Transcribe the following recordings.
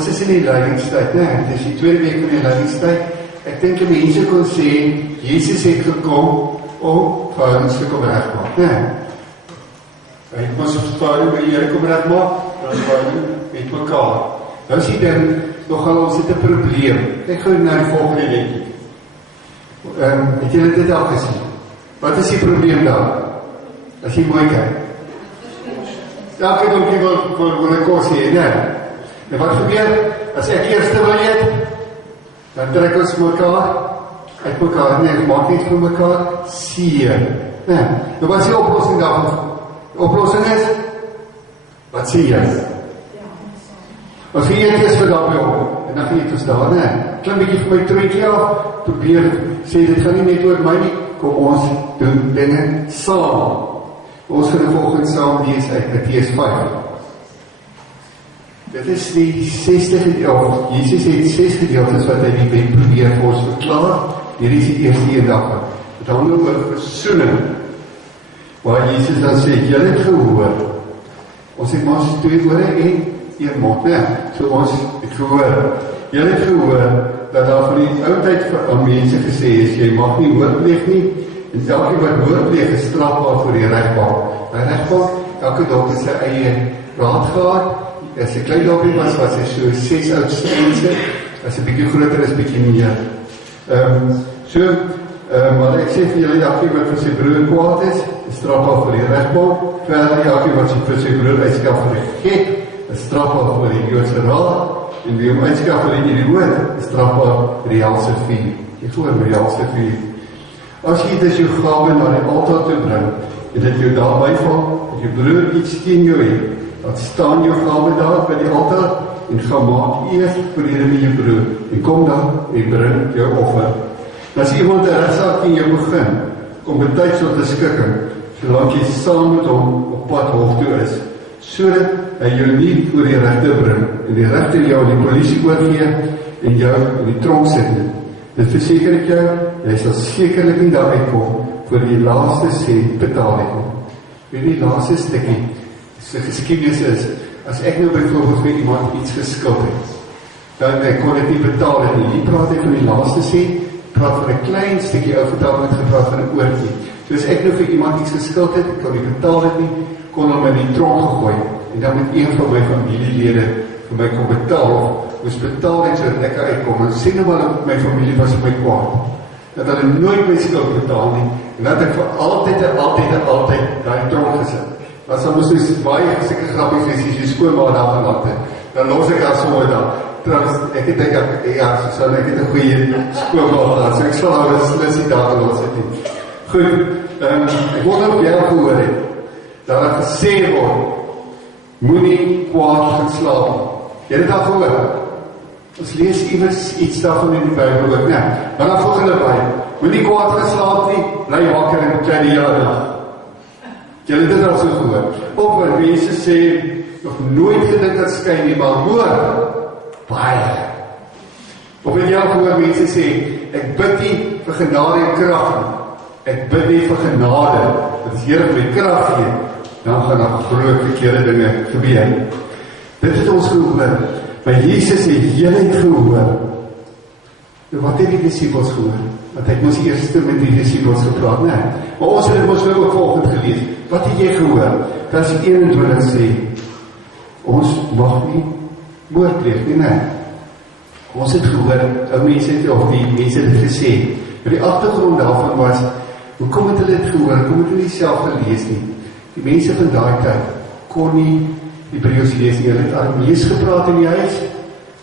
Ons is in die lydingstyd, né? Dit is die tweede week van die lydingstyd. Ek dink die mense kon sê, Jesus het gekom om vir ons te kom regmaak, né? Hy het ons verskoning by die Here kom regmaak, dan verhouding met mekaar. Nou is die ding, nogal ons het 'n probleem. Kyk gou na die volgende liedjie. Het julle dit al gesien? Wat is die probleem daar? As jy mooi kyk. Elke donkie wil 'n kos hê, né? En wat gebeur? As ek eerste wil eet, dan trek ons mekaar uit mekaar, nee, maak net vir mekaar seer. Nee, nou wat is die oplossing daarvan? Die oplossing is, wat sê jy? As jy eet is vir daarby op, en dan gaan jy verstaan, nee, klein bietjie vir my troontjie af, probeer, sê dit gaan nie net oor my nie, kom ons doen dinge saam. Ons gaan volgens saam lees uit Matteus 5. Dit is die 6de gedeelte, Jesus het 6 gedeeltes wat hy die wet probeer vir ons verklaar. Hier is die eerste een daarvan. Het handel oor versoening, waar Jesus dan sê, julle het gehoor, ons het maar 2 ore en 1 mond, ne? So ons het gehoor, julle het gehoor, dat daar van die oudheid aan mense gesê is, jy mag nie hoor pleeg nie, en elke wat hoor pleeg is strafbaar voor die regbank. By regbank, elke dokter sy eie raad gehad. As 'n klein dorpie was hy so 6 oudste mense, as 'n bietjie groter is bietjie meer. Maar ek sê vir julle, elke wat vir sy broer kwaad is strafbaar vir die regbank. Verder, elke wat vir sy broer uitskaf vir die gek, is strafbaar vir die Joodse raad. En wie hom uitskaf vir die idioot, is strafbaar vir die helse vuur. Jy hoor met die helse vuur. As jy dus jou gawe na die altaar toe bring, en dit jou daarby val, dat jou broer iets teen jou het, dan staan jou gawe daar by die altaar, en gaan maak eers vrede met jou broer, en kom dan, en bring jou offer. En as iemand 'n regsaak in jou begin, kom betyds tot 'n skikking, solank jy saam met hom op pad hof toe is, sodat hy jou nie voor die regter bring, en die regter jou in die polisie oorgee, en jou in die tronk sit nie. Dit verseker ek jou, jy sal sekerlik nie daar uitkom, voor die laaste sent betaal het nie. Weet die laaste stukkie, die geskiedenis is, as ek nou byvoorbeeld vir iemand iets geskuld het, dan kon ek nie betaal het nie. Hier praat hy van die laaste sent, praat van 'n klein stukkie ou vertaal met gepraat van 'n oortjie. So as ek nou vir iemand iets geskuld het, ek kon nie betaal het nie, kon hom in die tronk gegooi, en dan moet een van my familielede vir my kom betaal, moes betaal het sodat ek uitkom, en sê nou maar my familie was my kwaad, dat hulle nooit my skuld betaal nie, en dat ek vir altyd daai tronk gesit. As dan moes jy baie seker grappies wees, as jy skoonmaak daar gelaat het, dan los ek daar sommer daar. Trouwens, ek het ek het 'n goeie skoonmaak daar, so ek sal nou 'n slissie daar gelos het nie. Goed, ek word ook jou gehoor het, dat het gesê word, moenie kwaad gaan slaap. Jy het dit al gehoor? Ons lees iewers iets daarvan in die Bybel ook, nee. Maar dan volgende by, moenie kwaad gaan slaap nie, bly wakker en kry die hele dag. Jy het dit al so gehoor. Of wat mense sê, nog nooit gedink dat skyn nie, maar hoor, baie. Of het jy al gehoor mense sê, ek bid nie vir genade en krag nie, ek bid nie vir genade, dat as Here vir my krag gee, dan gaan daar groot verkeerde dinge gebeur. Dit het ons gehoor, maar Jesus het julle gehoor. Nou wat het die disciples gehoor? Want hy het ons eerste met die disciples gepraat, nee. Maar ons het dit ons nou ook volgend gelees. Wat het jy gehoor? Vers 21 sê, ons mag nie moord pleeg nie, nee. Ons het gehoor, ou mense het, of die mense het gesê, maar die agtergrond daarvan was, hoekom het hulle dit gehoor? Hoekom het hulle nie self gelees nie? Die mense van daai tyd kon nie Hebreëus lees nie. Hulle het Aramees gepraat in die huis.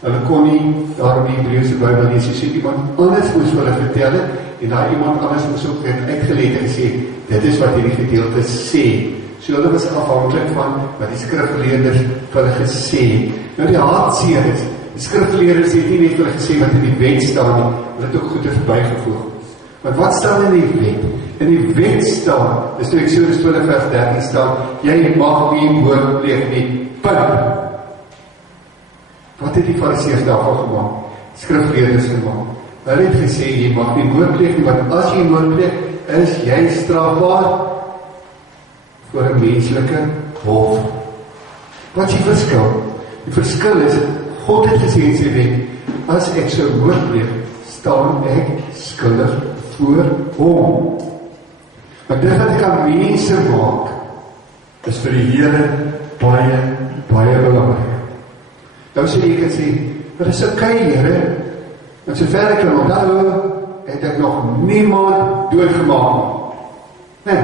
Hulle kon nie daarom die Hebreëse Bybel lees. So iemand anders moes hulle vertel het, en daai iemand anders moes ook uitgeleid en gesê, dit is wat hierdie gedeelte sê. So hulle was afhanklik van wat die skrifgeleerders vir hulle gesê. Nou die hartseer is, die skrifgeleerders het nie net vir hulle gesê wat in die wet staan nie, hulle het ook goeie verbygevoeg. Want wat staan in die wet? In die wet staan, dis toe Eksodus 20 vers 13 staan, jy mag nie moord pleeg nie, punt. Wat het die fariseërs daarvan gemaak? Skrifgeleerders gemaak. Hulle het gesê, jy mag nie moord pleeg nie, want as jy moord pleeg, is jy strafbaar voor 'n menslike hof. Wat is die verskil? Die verskil is, God het gesê in sy wet, as ek sou oorpleeg, staan ek skuldig voor hom. Maar dit wat ek aan mense maak, is vir die Here baie, baie belangrik. Nou sê ek en sê, maar is okay, Here, en sover ek kan onthou, het ek nog niemand doodgemaak. Nee,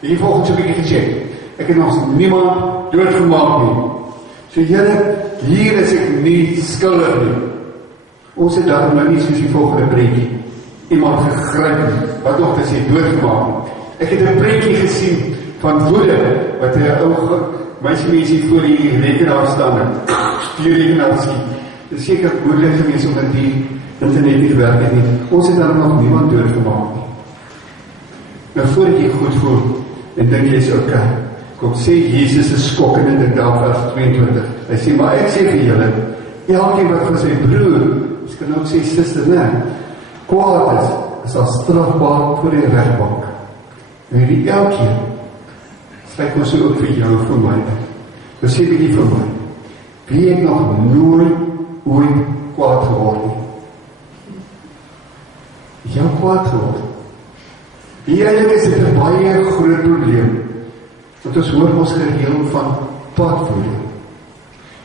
hier volgens so 'n bietjie gecheck. Ek het nog niemand doodgemaak nie. So Here, hier is ek nie skuldig nie. Ons het daarom nou nie soos die volgende prentjie iemand gegryp nie, wat nog te sê doodgemaak nie. Ek het 'n prentjie gesien van woede, wat 'n ou mensie voor die rekenaar staan en die rekenaar skiet. Dit is seker moeilik gewees omdat die internet nie gewerk het nie. Ons het daarom nog niemand doodgemaak nie. Nou voordat jy goed voel en dink jy is okay, kom sê Jesus is skokkend in dit daar vers 22. Hy sê, maar ek sê vir julle, elkeen wat van sy broer, ons kan ook sê suster, nee, kwaad is al strafbaar voor die regbank. En hierdie elkeen, sluit ons ook vir jou, vir my. Nou sê bietjie vir my, wie het nog nooit ooit kwaad geword nie? Jou kwaad geword. Hier eintlik is dit 'n baie groot probleem, want ons hoor ons gereeld van padvoeding.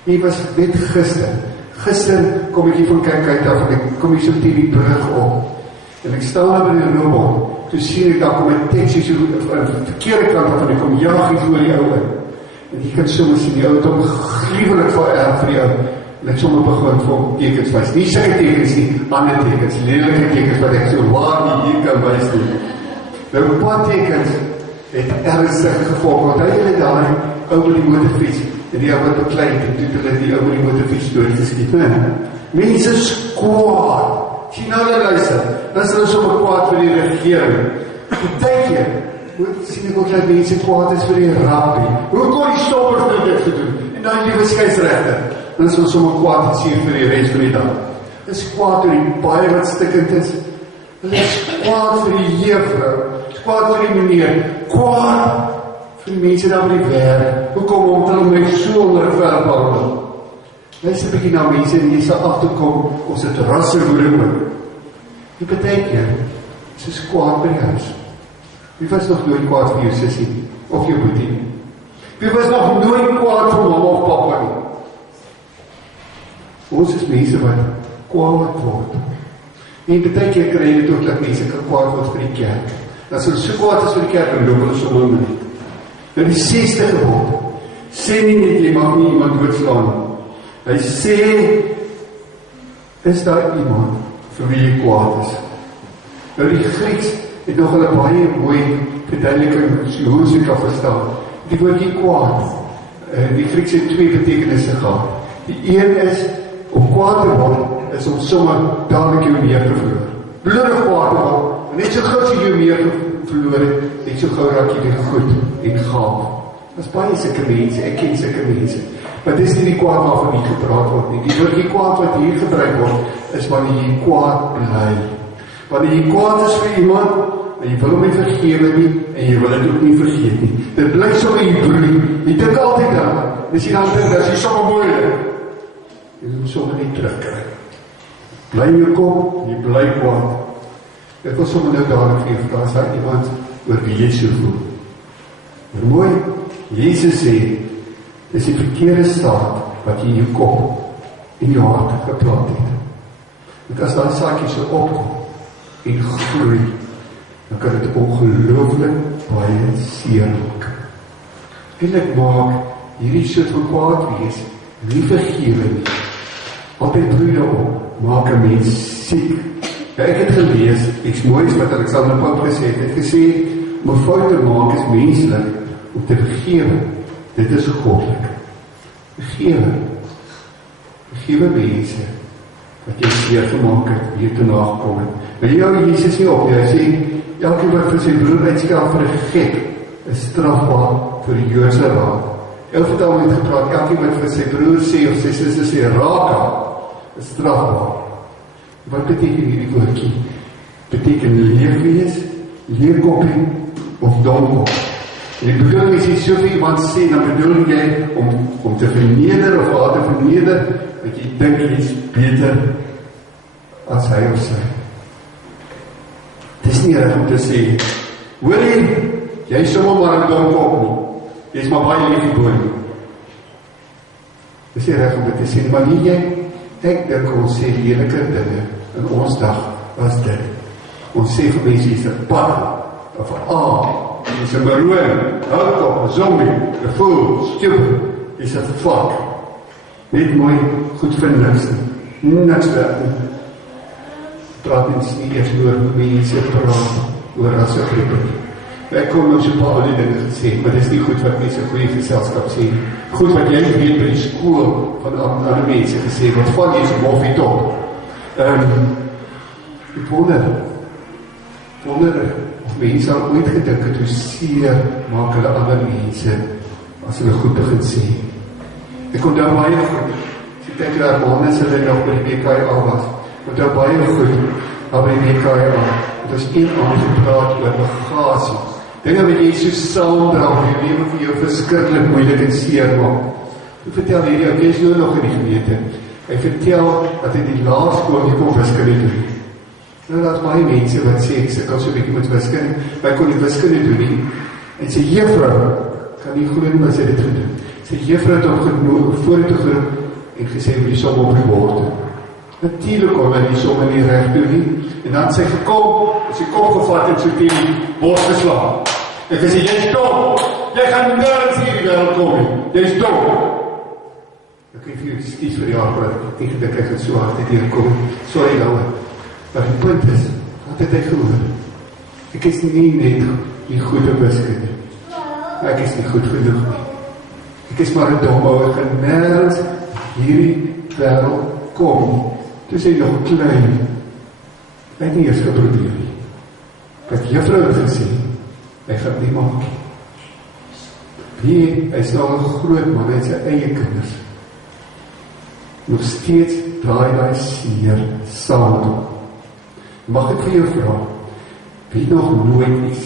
Hier was net gister kom ek hier van kyk uit af, en ek kom hier so teen die brug op, en ek staan daar by die robot, toe sien ek daar kom 'n taxi so aan die verkeerde kant af, en ek kom jaag hier voor die ou in, en jy kan sommer sien, die ou het hom gruwelik vereerd vir die ou, en ek sommer begin vir hom tekens wys, nie sulke tekens nie, ander tekens, lelike tekens, wat ek so waar nie hier kan wys nie. Nou padtekens het ernstig gevolg, want hy het daai ou met die motorfiets, en die ou wat beklei, en toe hulle die ou met die motorfiets doodgeskiet. Mense is kwaad. Sien nou jy luister, dan is hulle sommer kwaad vir die regering. Partykeer, sien ek ook dat mense kwaad is vir die rappie. Hoe kon die stoppers dit gedoen? En dan die beskeidsregter, dan is hulle sommer kwaad en sier vir die rest van die dag. Dit is kwaad oor die baie wat stikkend is. Hulle is kwaad vir die juffrou, kwaad vir die meneer, kwaad vir die mense daar by die werk. Hoekom om hulle my so onregverdig behandel? Luister 'n bietjie na mense en jy sal agterkom, ons het rassewoede ook. Die partykeer is kwaad by die huis. Wie was nog nooit kwaad vir jou sussie of jou boetie? Wie was nog nooit kwaad vir mamma of papa nie? Ons is mense wat kwaad word. En partykeer kry jy dit ook dat mense kan kwaad word vir die kerk. As hulle so kwaad is vir die kerk, dan loop hulle so mooi met. Nou die 6de gebod, sê nie net jy mag nie iemand doodslaan nie. Hy sê, is daar iemand vir wie jy kwaad is? Nou die Grieks het nog hulle baie mooi verduideliking, hoe ons dit kan verstaan. Die woordjie kwaad, die Grieks het 2 betekenisse gehad. Die een is, om kwaad te word, is om sommer dadelik jou meer te verloor. Bloedig kwaad te word, net so gauw as jy jou meer verloor het, net so gauw raak jy weer goed en gaaf. Dat is baie sulke mense, ek ken sulke mense. Maar dis nie die kwaad waarvan nie gepraat word nie. Die woordjie kwaad wat hier gebruik word, is wanneer jy kwaad bly. Wanneer jy kwaad is vir iemand, en jy wil hom nie vergewe nie, en jy wil dit ook nie vergeet nie. Dit bly so in jy broei, jy dink altyd aan, dis jy dan dink, as jy sommer moeilik, jy moet sommer nie terugkry. Bly in jou kop, jy bly kwaad. Ek wil sommer nou dadelijk vir jou vraag, as iemand oor wie jy so voel. Maar mooi, Jesus sê, dis die verkeerde staat wat jy in jou kop en jou hart geplant het. Want as daai saakje so opkom en groei, dan kan dit ongelooflik baie seer maak. Eintlik maak hierdie soort van kwaad wees nie vergewe nie. Altyd broei daarop, maak 'n mens siek. Ja, ek het gelees, iets moois wat Alexander Pope gesê het, het gesê, om 'n fout te maak is menslik, om te vergewe, dit is goddelik. Vergewe mense, wat jy seer gemaak het, weer te nagekom het. Maar jy hou Jesus nie op, hy sê, elke wat vir sy broer uitstel vir 'n gek, is strafbaar vir die Joodse raad. Elke het gepraat, elke wat vir sy broer sê, of sy suster sê, raka, is strafbaar. Wat beteken hierdie woordjie? Beteken leeg wees, leerkoppie, of domkop. En die bedoeling is nie so vir iemand sê, dan bedoel jy om te verneder of haar te verneder, dat jy dink jy is beter as hy of sy. Het is nie reg om te sê, hoor jy is sommer maar 'n dom kop nie, jy is maar baie liefgebore. Het is nie reg om te sê, maar nie jy, ek dink ons sê lelike dinge in ons dag as dit. Ons sê vir mense, jy is 'n pad, of 'n aap, jy is 'n maroon, houtop, 'n zombie, 'n fool, stupid, jy is 'n fuck. Net mooi, goed vir niks werk nie. Praat mens nie eers oor mense praat, oor rassegrippe. Ek kon nou so 'n paar die dinge gesê, maar dis nie goed wat mense in goeie geselskap sê. Goed wat jy weet by die skool van ander mense gesê, wat van jy so moffie top. Ek wonder of mense al ooit gedink het hoe seer maak hulle ander mense as hulle goed begin sê. Ek onthou baie goed, as ek dink daar maandes hulle nog by die BKA was, onthou baie goed, daar by die BKA, het ons een aand gepraat oor bagasie, dinge wat jy so saamdra, die lewe vir jou verskriklik moeilik en seer maak. Ek vertel hierdie, ek is nou nog in die gemeente, hy vertel dat hy die laerskool nie kon wiskunde doen. Nou, daar is baie mense wat sê, ek sukkel so 'n bietjie met wiskunde, maar ek kon die wiskunde doen nie, en sy juffrou, kan nie glo nie, maar sy het dit gedoen. Sy juffrou het hom vorentoe geroep en gesê, wil die som op die bord doen. Natuurlijk kon hy die som nie reg doen nie, en dan sy gekom, sy kop gevat en so teen die bord geslaan. En gesê, jy is dom, jy gaan nergens hier die wêreld kom nie, jy is dom. Ek het vir jou skies vir die aard, ek nie gedink ek het so hard het hier kom, sorry nou. Maar die punt is, wat het hy gehoor? Ek is nie net die goede wiskunde. Ek is nie goed genoeg nie. Ek is maar 'n dom ou, ek gaan nergens hierdie wêreld kom. Toe sê hy nog klein. Hy het nie eers geprobeer nie. Ek het juffrou het gesê, hy gaan nie maak nie. Hy is nou 'n groot man, hy het sy eie kinders. Nog steeds draai hy seer saam. Mag ek vir jou vra, wie nog nooit iets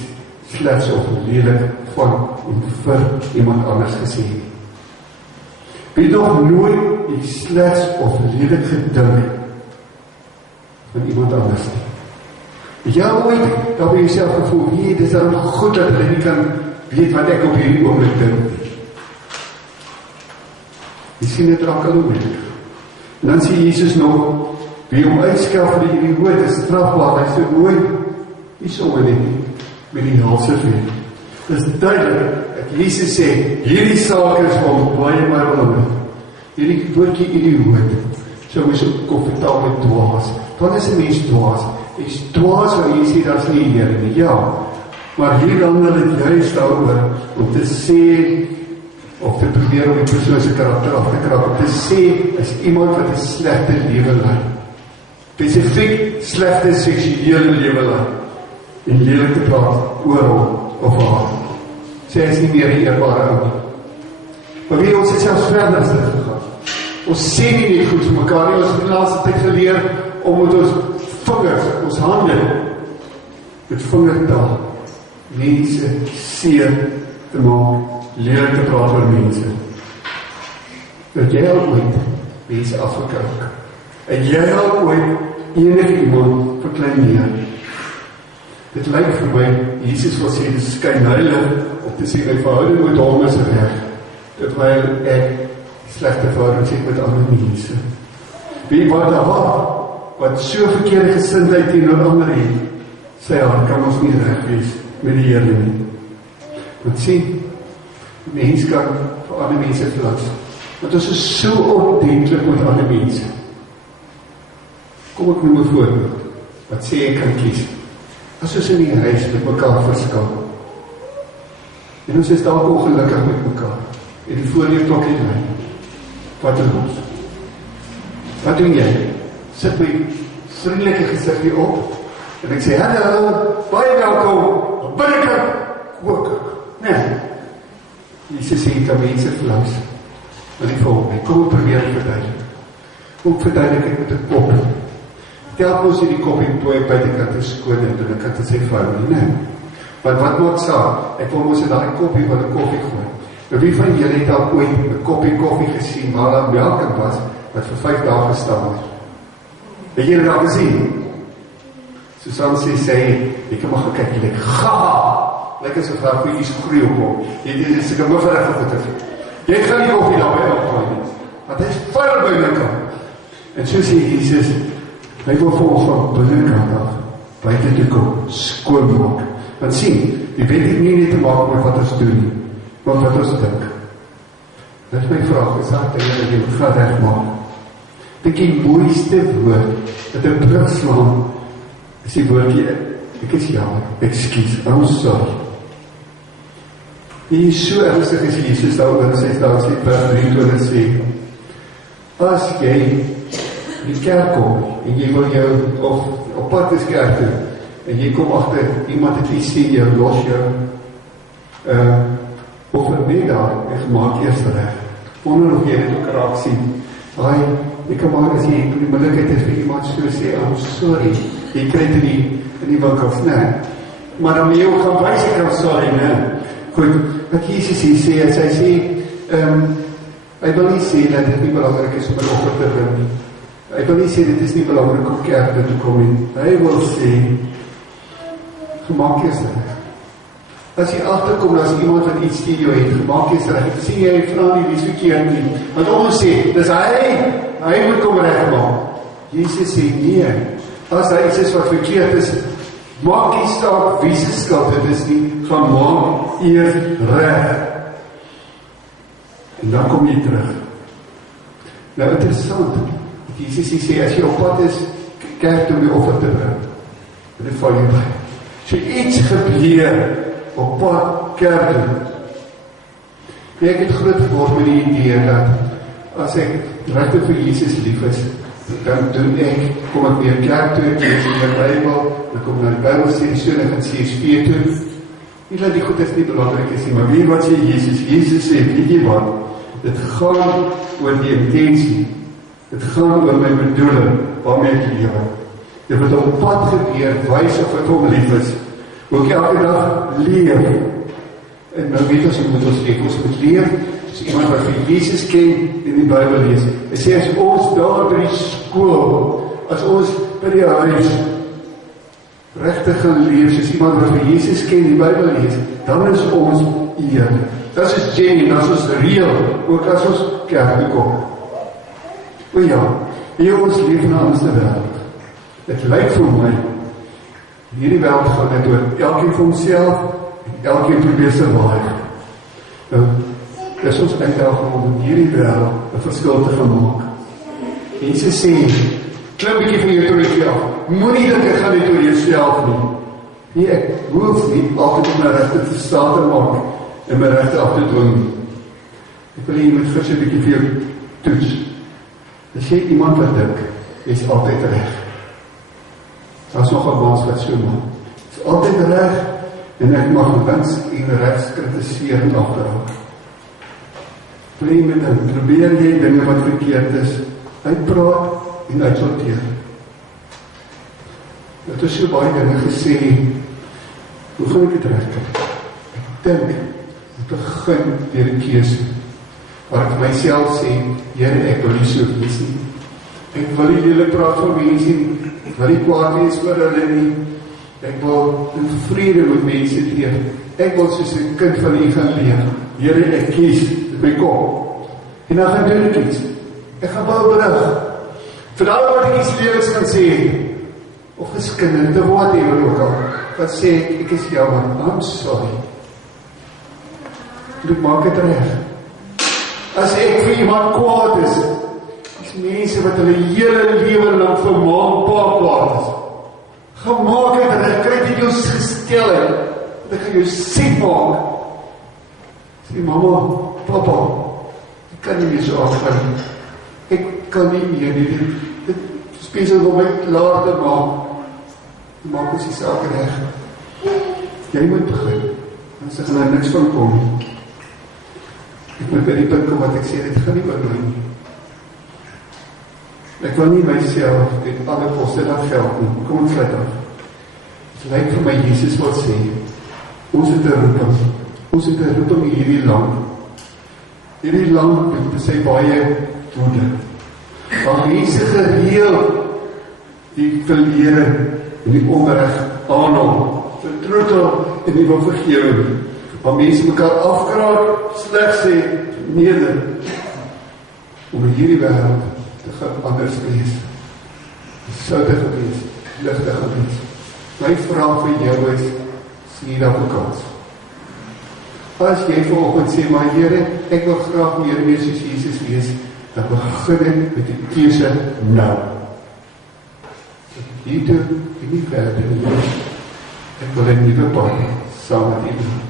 slegs of lelik van en vir iemand anders gesê nie? Wie nog nooit iets slegs of lelik gedink van iemand anders nie? Jy ooit, daar by jouself gevoel, dit is dan goed dat hulle nie kan weet wat ek op hierdie oomblik dink nie. Jy sien dit raak al hoe meer. En dan sê Jesus nog, wie hom uitskel vir die idioot is strafbaar, hy sê nooit, nie sommer nie, met die helse vriend. Dit is duidelik, dat Jesus sê, hierdie saak is van baie maar belangrijk. Hierdie woordjie idioot, so mens ook vertaal met dwaas. Dan is 'n mens dwaas. Jy is dwaas wat jy sê, dat is nie Here nie, ja. Maar hier handel het juist daaroor, om te sê, of te probeer om die persoon se karakter af te krap, om te sê, is iemand wat 'n slegte lewe lei. Spesifiek slegte seksuele lewe lei. En lelik te praat oor hom of haar. Sê hy is nie meer die eerbare ou nie. Maar wie ons het selfs verder as dit gegaan. Ons sê nie net goed vir mekaar nie, ons het die laaste tyd geleer om met ons vingers, ons hande, met vingertaal, mense seer te maak, leer te praat oor mense. Dat jy al ooit mense afgekyk. En jy al ooit enige iemand verkleineer. Dit lyk vir my, Jesus wil sê, dit is skynheilig om te sê, my verhouding met hom is reg, terwyl ek slegte verhoudings het met ander mense. Wie wat daar wat so verkeerde gesindheid teenoor ander het, sy hart kan ons nie reg wees met die Here nie. Want sien, mens kan vir ander mense verlas, want ons is so opdenklik met ander mense. Kom ek noem 'n voorbeeld, wat sê ek kan kies. As ons in die huis met mekaar verskil, en ons is dalk ongelukkig met mekaar, en die voordeurklokkie lui, wat doen ons? Wat doen jy? Sit my vriendelike gesig hier op, en ek sê, hallo, baie welkom, binnekant, kook ek. Nee, Jesus sê, kan mense verlas, maar die volgende, kom ek probeer verduidelik. Kom ek verduidelik ek met 'n kop. Tel ons hierdie koppie toe ek buitekant is skoon en binnenkant is sy vuil nie, nee. Want wat maak saak? Ek wil ons in daai koppie van 'n koffie gooi. Nou wie van julle het al ooit 'n koppie koffie gesien waar daar melk in was, wat vir 5 dae gestaan het. Het jy dit al gesien? Susan sê, ek kan maar gaan kyk, jy lyk lyk asof daar vir iets groei op hom. Jy het seker mufferige goede. Jy gaan nie op die daarbij opgaan nie. Want hy is vuil by my kant. En so sê Jesus, hy wil vir ons van binnenkant af, buiten toe kom, skoonmaak. Want sien, die wet het nie net te maak met wat ons doen nie, maar wat ons dink. Dit is my vraag, is dat jy moet gaan regmaak. Dink die mooiste woord, dat 'n brug slaan, is die woordjie, ek is jammer, excuse, I'm sorry. Die is so ernstig as Jesus daaroor sê, vers 23 sê, as jy in die kerk kom, en jy wil jou, of op pad is kerk toe, en jy kom achter, iemand het iets sien, jou los jou, of nee daar, en maak eerst recht, wonder of jy dit ook raak sien, ek kan maar as jy die moeilikheid is vir iemand so sê, I'm sorry, jy krijg dit in die winkels, nee, maar dan moet jy ook gaan wijs, ek am sorry, nee, goed, wat Jesus hier sê, as hy sê, hy wil nie sê dat dit nie belangrik is om 'n offer te bring nie. Hy wil nie sê dit is nie belangrik om kerk toe te kom nie. Hy wil sê, gemaak is reg. As jy agterkom, as iemand wat iets teen jou het, gemaak is reg. Ek sê jy vra nie, dis verkeerd nie. Want ons sê, dis hy moet kom regmaak. Jesus sê, nee, as hy iets is wat verkeerd is, maak die saak wie se skuld dit is nie, gaan maak eers reg. En dan kom jy terug. Nou interessant, Jesus sê, as jy op pad is, kerk om die offer te bring, en dit val jy by. So iets gebeur, op pad kerk doen. Ek het groot geword met die idee dat, as ek regtig vir Jesus lief is, dan doen kom ek weer kerk toe, ek lees in die Bybel, dan kom na die Bybelstudie, so en ek gaan CSV toe. Nie dat die goed is nie belangrik is nie, maar weet wat sê Jesus? Jesus sê, weet jy wat? Dit gaan oor die intensie. Dit gaan oor my bedoeling, waarmee ek lewe. Dit wat op pad gebeur, wys of ek hom lief is. Hoe ek elke dag leef. En nou weet ons moet leef, as iemand wat vir Jesus ken, in die Bybel lees. Hy sê, as ons daar by die skool, as ons by die huis, regtig gaan leef, soos iemand wat vir Jesus ken, die Bybel lees, dan is ons eer. Dat is genuine, dat is real, ook as ons kerk toe kom. O ja, hier ons leef in 'n ander wêreld. Dit lyk vir my, hierdie wêreld gaan net oor elkeen vir homself, en elkeen probeer survive. Nou, dis ons uitdaging om in hierdie wêreld 'n verskil te gaan maak. Jesus sê, klim bietjie van jou trotjie af, moenie dat ek gaan net oor jouself nie. Nee, ek hoef nie altyd om my regte te staan te maak, en my regte af te doen. Ek wil jy moet gids 'n bietjie vir jou toets. As jy iemand wat dink, jy is altyd reg. Daar is nog 'n mens wat so maak. Is altyd reg, en ek mag links en regs kritiseer en afdraag. Wil jy met hom, probeer jy dinge wat verkeerd is, uitpraat en uitsorteer. Het is so baie dinge gesê, hoe gaan ek het regkry? Ek dink, begin deur 'n keuse, waar ek myself sê, Here, ek wil nie so wees nie. Ek wil nie lelik praat van mense nie, ek wil nie kwaad wees vir hulle nie, ek wil in vrede met mense leef, ek wil soos 'n kind van U gaan leef. Here, ek kies met my kop, en dan gaan doen ek iets. Ek gaan bou brug, vir daai wat ek iets lewens kan sê, of geskinderde, wat ook al, wat sê ek is jammer, I'm sorry. Ek maak het reg. As ek vir iemand kwaad is mense wat hulle hele lewe lang vir ma en pa kwaad is. Gemaak het reg, kry dit jou gestel het, dat ek gaan jou siek maak. Sê, mama, papa, ek kan nie meer so afgaan. Ek kan nie meer nie. Dit spesiaal om my klaar te maak. Maak ons die saak reg. Jy moet begin. Dan sê gaan niks van kom. Ek moet by die punt kom wat ek sê, dit gaan nie oor my nie. Ek wil nie myself en alle koste dat geld nie. Kom ons sluit af. Het lyk vir my Jesus wat sê, ons het 'n roeping. Ons het 'n roeping in hierdie land. Hierdie land het sy baie woede. waar mense gereeld die verlede en die onreg aanhou, vertroetel en nie wil vergewe nie. Waar mense mekaar afkraak, sleg sê, neder, om in hierdie wêreld te gaan anders wees. Soutige wees, ligtige wees. My vraag vir jou is, sien jy daarvoor kans? As jy vanoggend sê, maar Here, ek wil graag meer soos Jesus wees, dan begin ek met die keuse nou. Hiertoe en nie verder nie. Ek wil 'n nuwe pad saam met U.